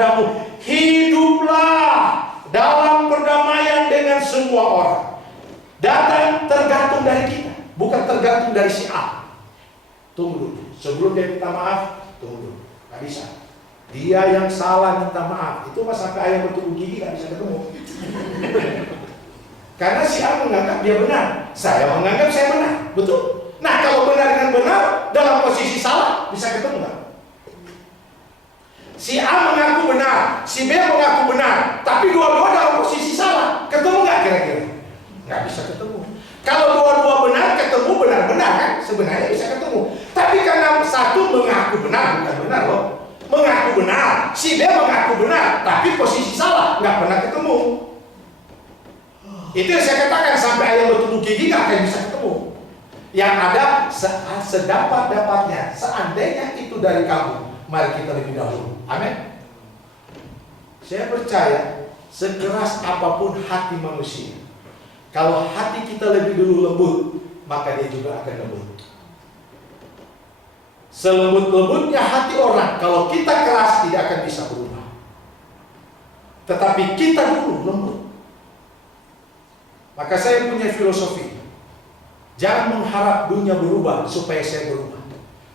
kepadamu, hiduplah dalam perdamaian dengan semua orang. Datang tergantung dari kita, bukan tergantung dari si A. Tunggu dulu, sebelum dia minta maaf, tunggu dulu. Gak bisa. Dia yang salah minta maaf. Itu mah sampai ayam bertubuh gigi gak bisa ketemu. Karena si A menganggap dia benar, saya menganggap saya benar. Betul? Nah, kalau benar dengan benar dalam posisi salah, bisa ketemu gak? Si A mengaku benar, si B mengaku benar, tapi dua-dua dalam posisi salah. Ketemu gak kira-kira? Gak bisa ketemu. Kalau dua-dua benar, ketemu benar-benar kan? Sebenarnya bisa ketemu. Tapi karena satu mengaku benar, bukan benar loh. Mengaku benar, si B mengaku benar, tapi posisi salah, nggak pernah ketemu. Itu yang saya katakan, sampai ayam bertubuh gigi nggak akan bisa ketemu. Yang ada sedapat-dapatnya. Seandainya itu dari kamu, mari kita lebih dahulu. Amin. Saya percaya sekeras apapun hati manusia, kalau hati kita lebih dulu lembut, maka dia juga akan lembut. Selembut-lembutnya hati orang, kalau kita keras tidak akan bisa berubah. Tetapi kita dulu lembut. Maka saya punya filosofi, jangan mengharap dunia berubah supaya saya berubah,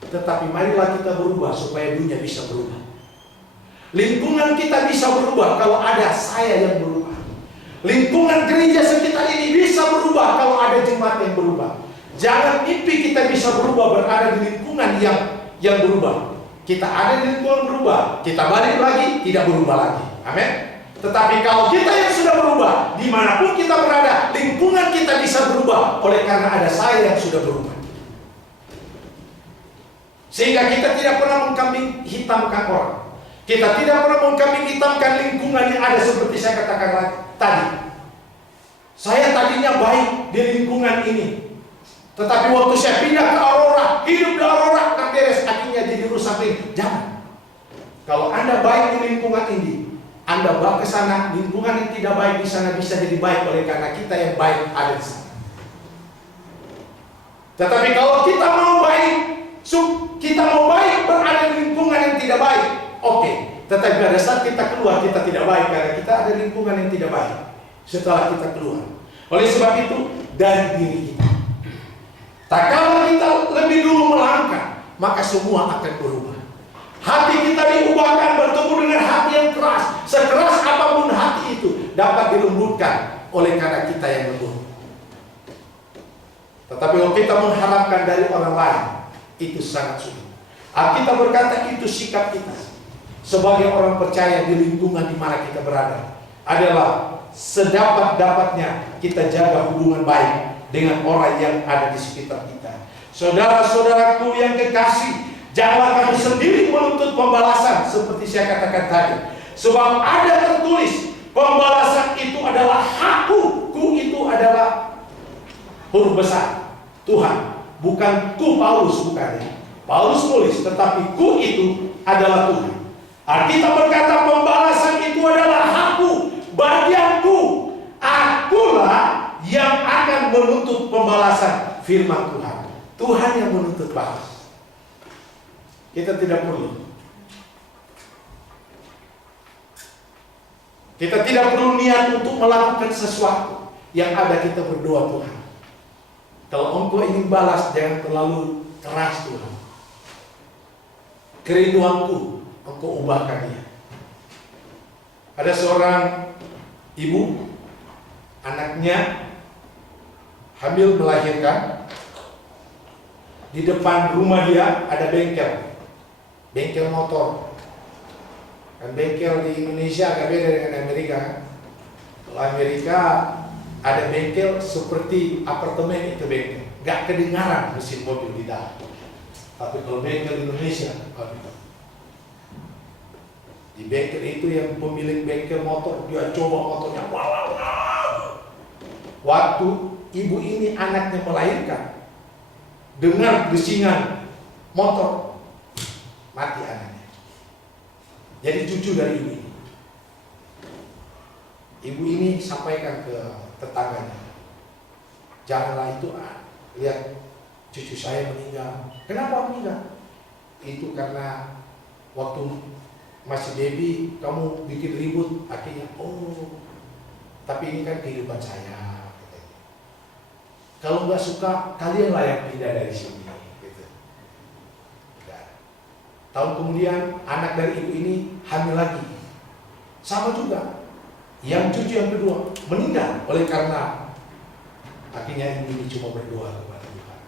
tetapi marilah kita berubah supaya dunia bisa berubah. Lingkungan kita bisa berubah kalau ada saya yang berubah. Lingkungan gereja sekitar ini bisa berubah kalau ada jemaat yang berubah. Jangan mimpi kita bisa berubah berada di lingkungan yang berubah. Kita ada di lingkungan berubah, kita balik lagi, tidak berubah lagi. Amin. Tetapi kalau kita yang sudah berubah, dimanapun kita berada, lingkungan kita bisa berubah oleh karena ada saya yang sudah berubah. Sehingga kita tidak pernah mengkambing hitamkan orang. Kita tidak pernah mengkambing hitamkan lingkungan yang ada seperti saya katakan tadi. Saya tadinya baik di lingkungan ini, tetapi waktu saya pindah ke Aurora, hidup di Aurora, tak beres, akhirnya jadi rusak. Jangan. Kalau Anda baik di lingkungan ini, Anda bawa ke sana, lingkungan yang tidak baik di sana bisa jadi baik oleh karena kita yang baik ada di sana. Tetapi kalau kita mau baik berada di lingkungan yang tidak baik, oke. Tetapi pada saat kita keluar, kita tidak baik karena kita ada lingkungan yang tidak baik. Setelah kita keluar, oleh sebab itu dari diri kita. Tak kalau kita lebih dulu melangkah, maka semua akan berubah. Hati kita diubahkan bertemu dengan hati yang keras. Sekeras apapun hati itu dapat dilembutkan oleh karena kita yang lembut. Tetapi kalau kita mengharapkan dari orang lain, itu sangat sulit. Alkitab berkata itu sikap kita sebagai orang percaya di lingkungan di mana kita berada adalah sedapat-dapatnya kita jaga hubungan baik dengan orang yang ada di sekitar kita. Saudara-saudaraku yang kekasih, janganlah kamu sendiri menuntut pembalasan seperti saya katakan tadi. Sebab ada tertulis, pembalasan itu adalah hakku. Ku itu adalah huruf besar Tuhan, bukan ku Paulus, bukan ya. Paulus tulis, tetapi ku itu adalah Tuhan. Alkitab berkata pembalasan itu adalah hakku, bagianku. Akulah yang akan menuntut pembalasan, firman Tuhan. Tuhan yang menuntut balas. Kita tidak perlu. Kita tidak perlu niat untuk melakukan sesuatu. Yang ada kita berdoa, Tuhan, kalau Engkau ingin balas, jangan terlalu keras Tuhan. Kerinduanku, Engkau ubahkan dia. Ada seorang ibu, anaknya hamil melahirkan. Di depan rumah dia ada bengkel motor. Kan bengkel di Indonesia agak beda dengan Amerika. Kalau Amerika ada bengkel seperti apartemen, itu bengkel, nggak kedengaran mesin mobil di dalam. Tapi kalau bengkel di Indonesia, di bengkel itu yang pemilik bengkel motor, dia coba motornya, wow. Waktu ibu ini anaknya melahirkan, dengar gesingan motor, mati anaknya. Jadi cucu dari ibu ini. Ibu ini sampaikan ke tetangganya, janganlah itu, lihat cucu saya meninggal. Kenapa meninggal? Itu karena waktu masih baby, kamu bikin ribut, akhirnya oh, tapi ini kan kehidupan saya. Kalau nggak suka, kalian layak pindah dari sini. Gitu. Tahun kemudian anak dari ibu ini hamil lagi, sama juga. Yang cucu yang kedua meninggal oleh karena akhirnya ibu ini cuma berdoa kepada Tuhan.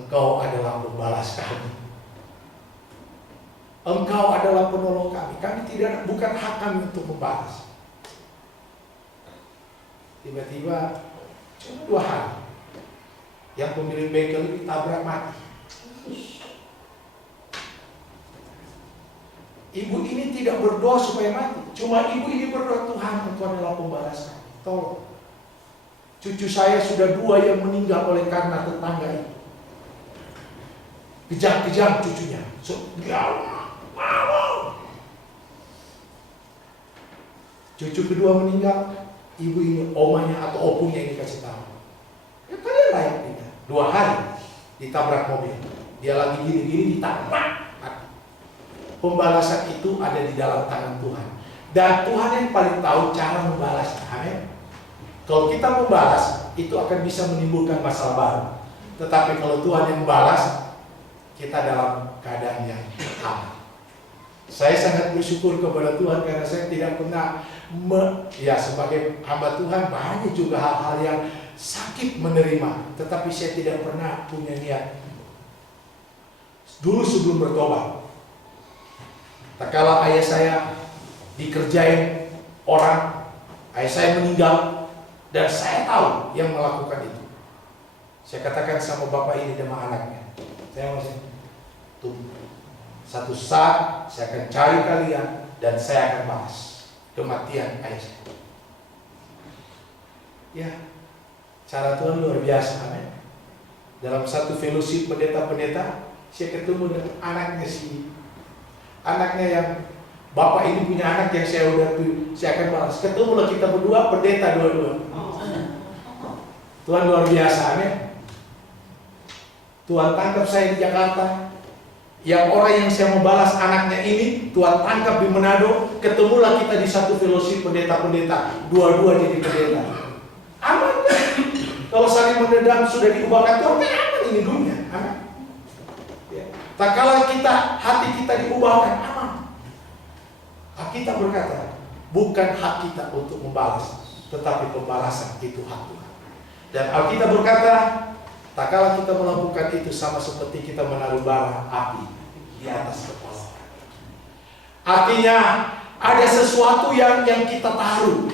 Engkau adalah pembalas kami. Engkau adalah penolong kami. Kami tidak, bukan hak kami untuk membalas. Tiba-tiba cuma 2 hari, yang pemilik bengkel ditabrak mati. Ibu ini tidak berdoa supaya mati. Cuma ibu ini berdoa, Tuhan, Engkau adalah pembalas kami. Tolong. Cucu saya sudah 2 yang meninggal oleh karena tetangga itu. Kejam-kejam cucunya. Cucu kedua meninggal, ibu ini, omanya atau opunya ini kasih tahu, ya kalian layak pindah. 2 hari ditabrak mobil, dia lagi gini-gini ditabrak. Pembalasan itu ada di dalam tangan Tuhan, dan Tuhan yang paling tahu cara membalas. Amin. Kalau kita membalas, itu akan bisa menimbulkan masalah baru. Tetapi kalau Tuhan yang membalas, kita dalam keadaan yang aman. Saya sangat bersyukur kepada Tuhan karena saya tidak pernah sebagai hamba Tuhan banyak juga hal-hal yang sakit menerima, tetapi saya tidak pernah punya niat. Dulu sebelum bertobat, tak kala ayah saya dikerjain orang, ayah saya meninggal, dan saya tahu yang melakukan itu. Saya katakan sama bapak ini dan anaknya, saya masih tunggu. Satu saat saya akan cari kalian dan saya akan balas kematian ayah saya. Ya, cara Tuhan luar biasa. Amin. Dalam satu fellowship pendeta-pendeta, saya ketemu dengan anaknya anaknya yang bapak ini punya anak yang saya akan balas. Ketemulah kita berdua, pendeta dua-dua. Tuhan luar biasa. Amin. Tuhan tangkap saya di Jakarta. Yang orang yang saya membalas anaknya ini, Tuhan tangkap di Manado. Ketemulah kita di satu fellowship pendeta-pendeta, dua-dua jadi pendeta. Aman kan? Kalau saling mendendam sudah diubahkan Tuhan, kan aman ini dunia. Aman. Ya. Tak kala hati kita diubahkan, aman. Kita berkata, bukan hak kita untuk membalas, tetapi pembalasan itu hak Tuhan. Dan Alkitab berkata, tak kala kita melakukan itu sama seperti kita menaruh bara api di atas kepala. Artinya ada sesuatu yang kita taruh.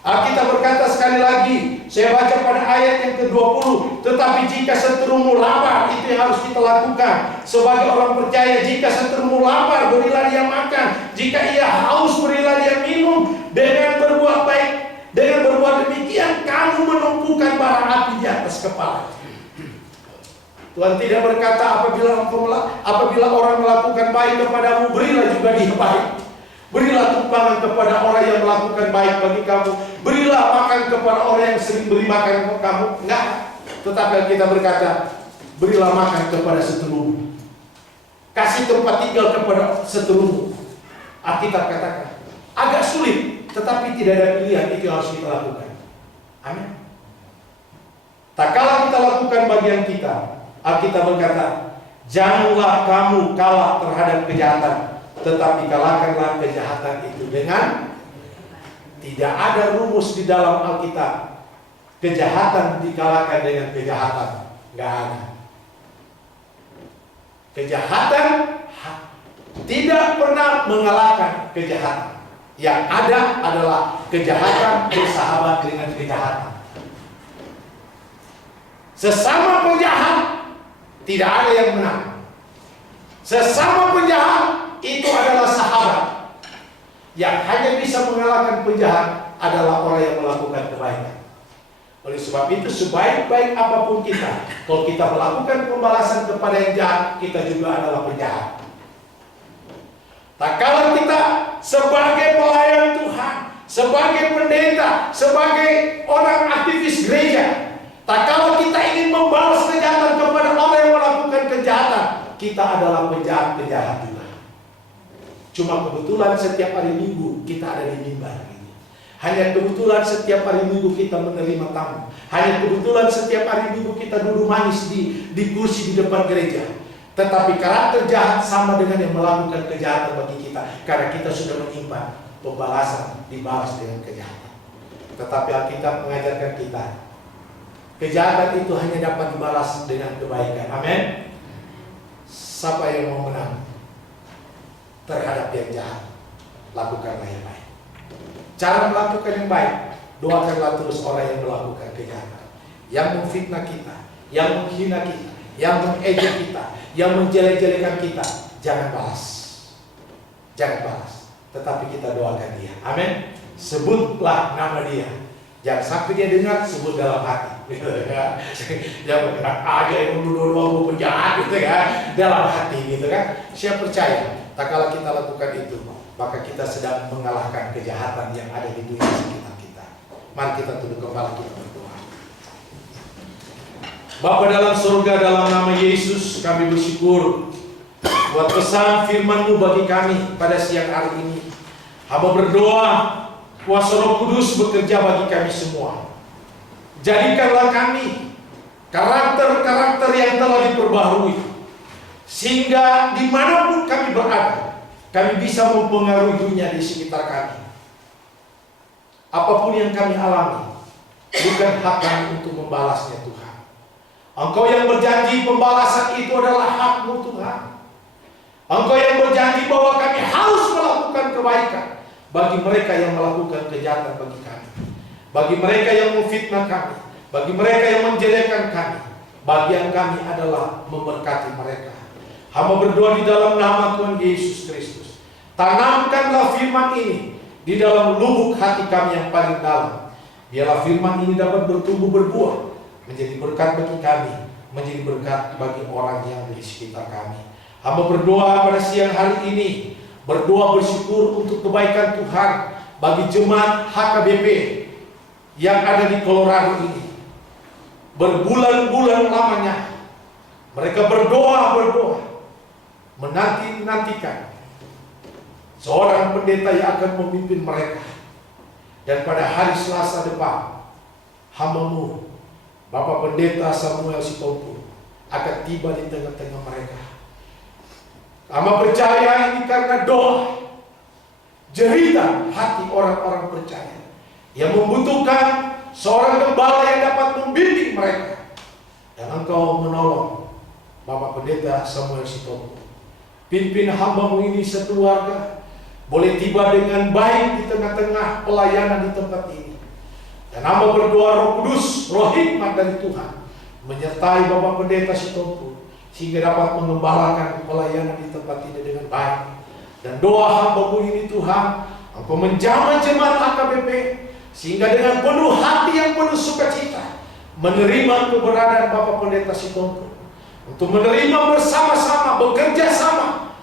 Kita berkata sekali lagi, saya baca pada ayat yang ke-20, tetapi jika seterumu lapar, itu yang harus kita lakukan. Sebagai orang percaya, jika seterumu lapar, berilah dia makan. Jika ia haus, berilah dia minum. Dengan berbuat baik, dengan berbuat demikian, kamu menumpukan bara api di atas kepala. Tuhan tidak berkata apabila orang melakukan baik kepadamu, berilah juga dia baik. Berilah tumpangan kepada orang yang melakukan baik bagi kamu. Berilah makan kepada orang yang sering beri makan kepada kamu. Enggak. Tetapi kita berkata, berilah makan kepada seterumu. Kasih tempat tinggal kepada seterumu. Alkitab katakan, agak sulit, tetapi tidak ada pilihan, itu harus kita lakukan. Amin. Tak kala kita lakukan bagian kita, Alkitab berkata, janganlah kamu kalah terhadap kejahatan, tetapi kalahkanlah kejahatan itu dengan. Tidak ada rumus di dalam Alkitab kejahatan dikalahkan dengan kejahatan. Nggak ada. Kejahatan tidak pernah mengalahkan kejahatan. Yang ada adalah kejahatan bersahabat dengan kejahatan. Sesama penjahat tidak ada yang menang. Sesama penjahat itu adalah sahabat. Yang hanya bisa mengalahkan penjahat adalah orang yang melakukan kebaikan. Oleh sebab itu, sebaik-baik apapun kita, kalau kita melakukan pembalasan kepada yang jahat, kita juga adalah penjahat. Tak kala kita sebagai pelayan Tuhan, sebagai pendeta, sebagai orang aktivis gereja, tak kala kita ingin membalas kejahatan kepada orang yang melakukan kejahatan, kita adalah penjahat-penjahat juga. Cuma kebetulan setiap hari Minggu kita ada di mimbar. Hanya kebetulan setiap hari Minggu kita menerima tamu. Hanya kebetulan setiap hari Minggu kita duduk manis di kursi di depan gereja. Tetapi karakter jahat sama dengan yang melakukan kejahatan bagi kita. Karena kita sudah menyimpan pembalasan dibalas dengan kejahatan. Tetapi Alkitab mengajarkan kita, kejahatan itu hanya dapat dibalas dengan kebaikan. Amin. Siapa yang mau menang terhadap yang jahat, lakukanlah yang baik. Cara melakukan yang baik, doakanlah terus orang yang melakukan kejahatan, yang memfitnah kita, yang menghina kita, yang mengejek kita, yang menjelek-jelekan kita. Jangan balas, jangan balas, tetapi kita doakan dia. Amin. Sebutlah nama dia. Jangan sampai dia dengar, sebut dalam hati. Jangan ada yang menuduh penjahat gitu kan, dalam hati gitu kan. Saya percaya, tak kala kita lakukan itu, maka kita sedang mengalahkan kejahatan yang ada di dunia sekitar kita. Mari kita tunduk kepala kita berdoa. Bapa dalam surga, dalam nama Yesus kami bersyukur buat pesan firman-Mu bagi kami pada siang hari ini. Hamba berdoa kuasa Roh Kudus bekerja bagi kami semua. Jadikanlah kami karakter-karakter yang telah diperbaharui, sehingga dimanapun kami berada, kami bisa mempengaruhi dunia di sekitar kami. Apapun yang kami alami, bukan hak kami untuk membalasnya Tuhan. Engkau yang berjanji pembalasan itu adalah hak-Mu Tuhan. Engkau yang berjanji bahwa kami harus melakukan kebaikan bagi mereka yang melakukan kejahatan bagi kami, bagi mereka yang memfitnah kami, bagi mereka yang menjelekkan kami. Bagian kami adalah memberkati mereka. Hamba berdoa di dalam nama Tuhan Yesus Kristus, tanamkanlah firman ini di dalam lubuk hati kami yang paling dalam. Biarlah firman ini dapat bertumbuh berbuah, menjadi berkat bagi kami, menjadi berkat bagi orang yang di sekitar kami. Hamba berdoa pada siang hari ini, berdoa bersyukur untuk kebaikan Tuhan bagi jemaat HKBP yang ada di Colorado ini. Berbulan-bulan lamanya mereka berdoa, menanti-nantikan seorang pendeta yang akan memimpin mereka. Dan pada hari Selasa depan, hamba-Mu Bapak Pendeta Samuel Sitompul akan tiba di tengah-tengah mereka. Hamba percaya ini karena doa, jerita hati orang-orang percaya yang membutuhkan seorang gembala yang dapat membimbing mereka. Dan Engkau menolong Bapak Pendeta Samuel Sitompul. Pimpin hamba-Mu ini sekeluarga boleh tiba dengan baik di tengah-tengah pelayanan di tempat ini. Dan hamba berdoa Roh Kudus, Roh hikmat dari Tuhan menyertai Bapak Pendeta Sitompul, sehingga dapat mengembalakan pelayanan di tempat ini dengan baik. Dan doa hamba-Mu ini Tuhan, Engkau menjamah jemaat HKBP, sehingga dengan penuh hati yang penuh sukacita menerima keberadaan Bapak Pendeta Sitompul, untuk menerima bersama-sama, bekerja sama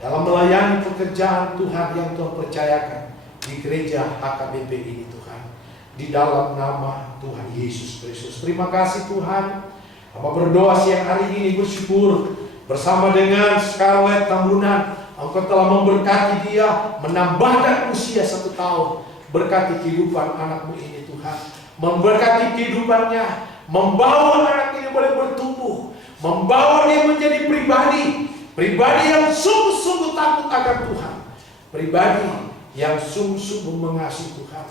dalam melayani pekerjaan Tuhan yang Tuhan percayakan di gereja HKBP ini Tuhan. Di dalam nama Tuhan Yesus Kristus. Terima kasih Tuhan. Hamba berdoa siang hari ini bersyukur bersama dengan Scarlett Tambunan. Engkau telah memberkati dia, menambahkan usia 1 tahun. Berkati kehidupan anak-Mu ini Tuhan. Memberkati kehidupannya, membawa anak ini boleh bertumbuh, membawa dia menjadi pribadi yang sungguh-sungguh takut akan Tuhan, pribadi yang sungguh-sungguh mengasihi Tuhan.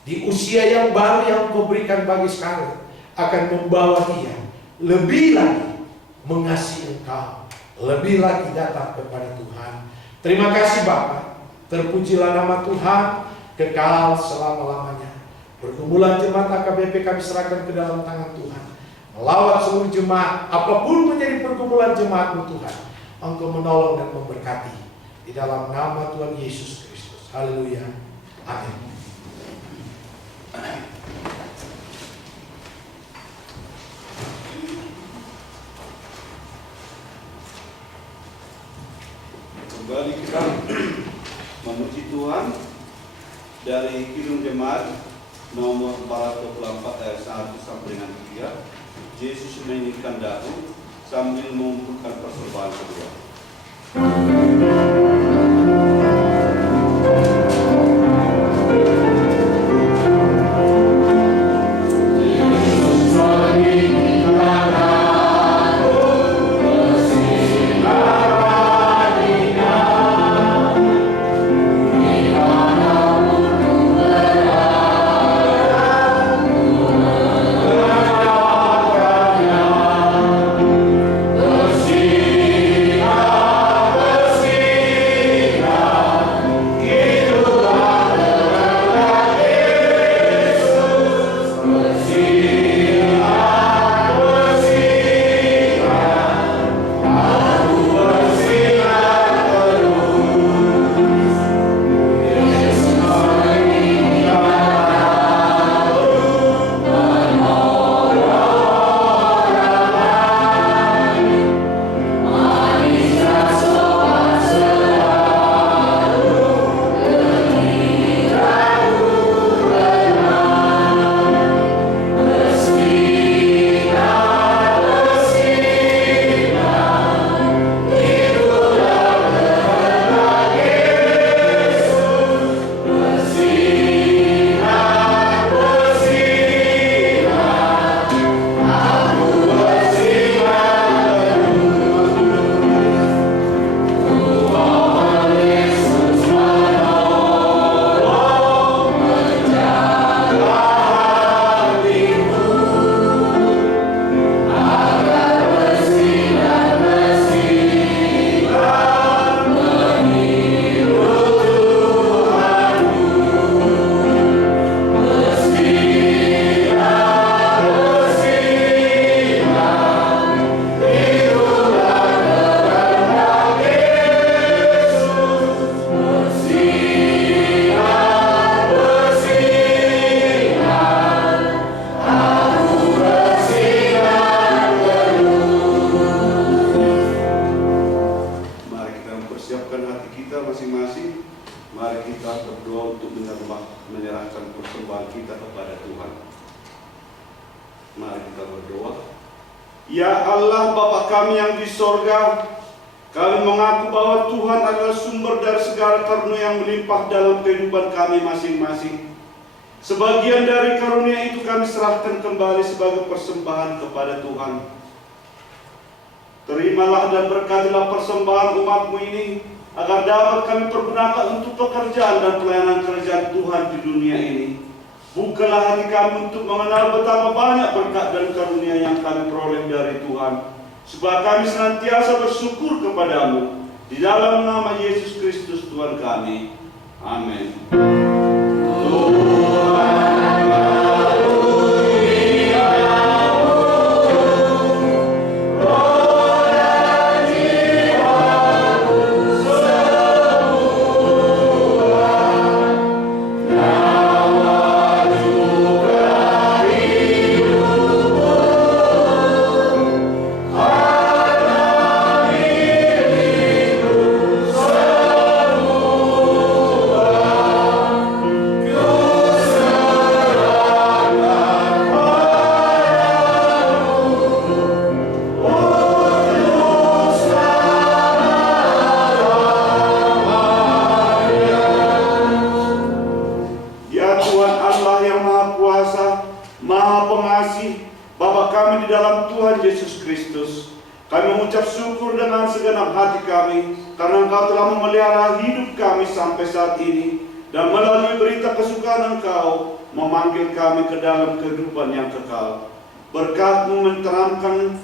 Di usia yang baru yang Kau berikan bagi Scarlett akan membawa dia lebih lagi mengasihi Engkau, lebih lagi datang kepada Tuhan. Terima kasih Bapa. Terpujilah nama Tuhan kekal selama-lamanya. Pergumulan jemaat HKBP kami serahkan ke dalam tangan Tuhan. Melawat seluruh jemaat, apapun menjadi pergumulan jemaat-Mu Tuhan, Engkau menolong dan memberkati. Di dalam nama Tuhan Yesus Kristus. Haleluya. Amin. Kembali kita memuji Tuhan dari Kidung Jemaat nomor 424 ayat 1 sampai dengan 3. Yesus menyanyikan dahu sambil mengumpulkan persembahan kedua. Mari kita berdoa untuk menyerahkan persembahan kita kepada Tuhan. Mari kita berdoa. Ya Allah Bapa kami yang di sorga, kami mengaku bahwa Tuhan adalah sumber dari segala karunia yang melimpah dalam kehidupan kami masing-masing. Sebagian dari karunia itu kami serahkan kembali sebagai persembahan kepada Tuhan. Terimalah dan berkatilah persembahan umat-Mu ini, agar dapat kami pergunakan untuk pekerjaan dan pelayanan kerajaan Tuhan di dunia ini. Bukalah hati kami untuk mengenal betapa banyak berkat dan karunia yang kami peroleh dari Tuhan, supaya kami senantiasa bersyukur kepadamu. Di dalam nama Yesus Kristus Tuhan kami. Amin. Sampai saat ini, dan melalui berita kesukaan Engkau memanggil kami ke dalam kehidupan yang kekal. Berkat-Mu menerangkan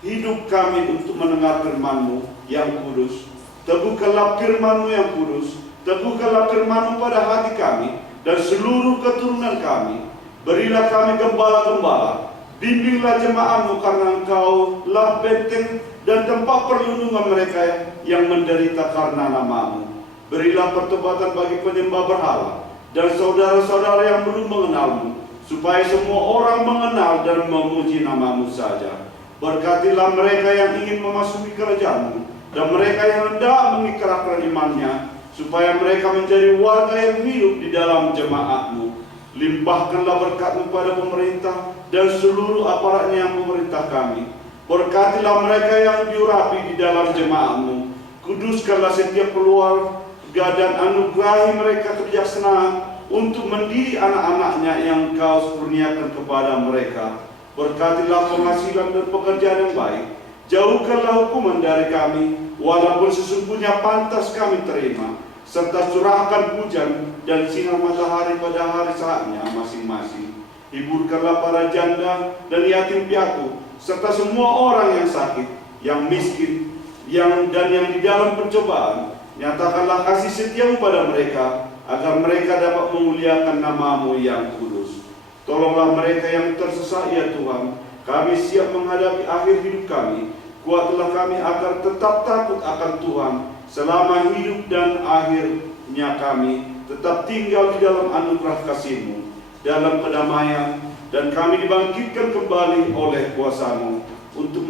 hidup kami untuk mendengar firman-Mu yang kudus. Teguhkanlah firman-Mu yang kudus, teguhkanlah firman-Mu pada hati kami dan seluruh keturunan kami. Berilah kami gembala-gembala, bimbinglah jemaat-Mu karena Engkau-lah benteng dan tempat perlindungan mereka yang menderita karena nama-Mu. Berilah pertobatan bagi penyembah berhala dan saudara-saudara yang belum mengenal-Mu, supaya semua orang mengenal dan memuji nama-Mu saja. Berkatilah mereka yang ingin memasuki kerajaan-Mu dan mereka yang hendak mengikrarkan imannya, supaya mereka menjadi warga yang hidup di dalam jemaat-Mu. Limpahkanlah berkat-Mu pada pemerintah dan seluruh aparatnya yang memerintah kami. Berkatilah mereka yang diurapi di dalam jemaat-Mu. Kuduskanlah setiap keluarga dan anugerahi mereka kebijaksanaan untuk mendidik anak-anaknya yang Engkau kurniakan kepada mereka. Berkatilah penghasilan dan pekerjaan yang baik. Jauhkanlah hukuman dari kami, walaupun sesungguhnya pantas kami terima, serta curahkan hujan dan sinar matahari pada hari saatnya masing-masing. Hiburkanlah para janda dan yatim piatu, serta semua orang yang sakit, yang miskin, yang di dalam pencobaan. Nyatakanlah kasih setia-Mu pada mereka, agar mereka dapat memuliakan nama-Mu yang kudus. Tolonglah mereka yang tersesat ya Tuhan. Kami siap menghadapi akhir hidup kami. Kuatlah kami agar tetap takut akan Tuhan selama hidup dan akhirnya kami tetap tinggal di dalam anugerah kasih-Mu, dalam kedamaian, dan kami dibangkitkan kembali oleh kuasa-Mu untuk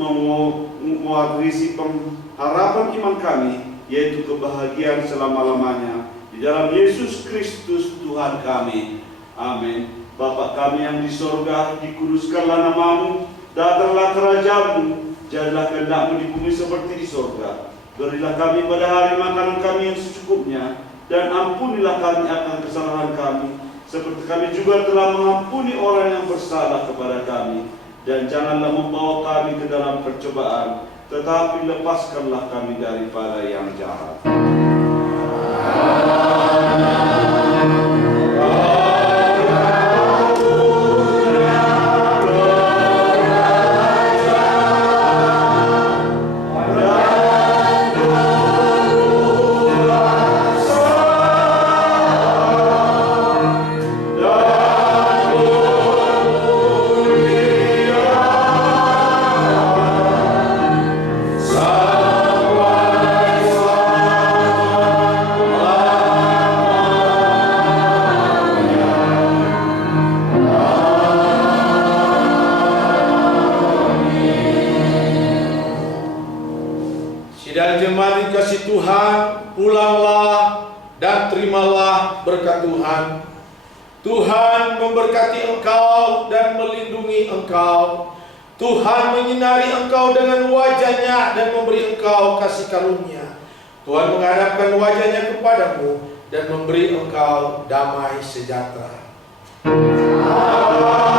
mewarisi pengharapan iman kami, yaitu kebahagiaan selama-lamanya. Di dalam Yesus Kristus Tuhan kami. Amin. Bapa kami yang di sorga, dikuduskanlah nama-Mu, datanglah kerajaan-Mu, jadilah kehendak-Mu di bumi seperti di sorga. Berilah kami pada hari makanan kami yang secukupnya, dan ampunilah kami akan kesalahan kami, seperti kami juga telah mengampuni orang yang bersalah kepada kami. Dan janganlah membawa kami ke dalam percobaan, tetapi lepaskanlah kami daripada yang jahat. dan terimalah berkat Tuhan. Tuhan memberkati engkau dan melindungi engkau. Tuhan menyinari engkau dengan wajah-Nya dan memberi engkau kasih karunia. Tuhan menghadapkan wajah-Nya kepadamu dan memberi engkau damai sejahtera. Amin.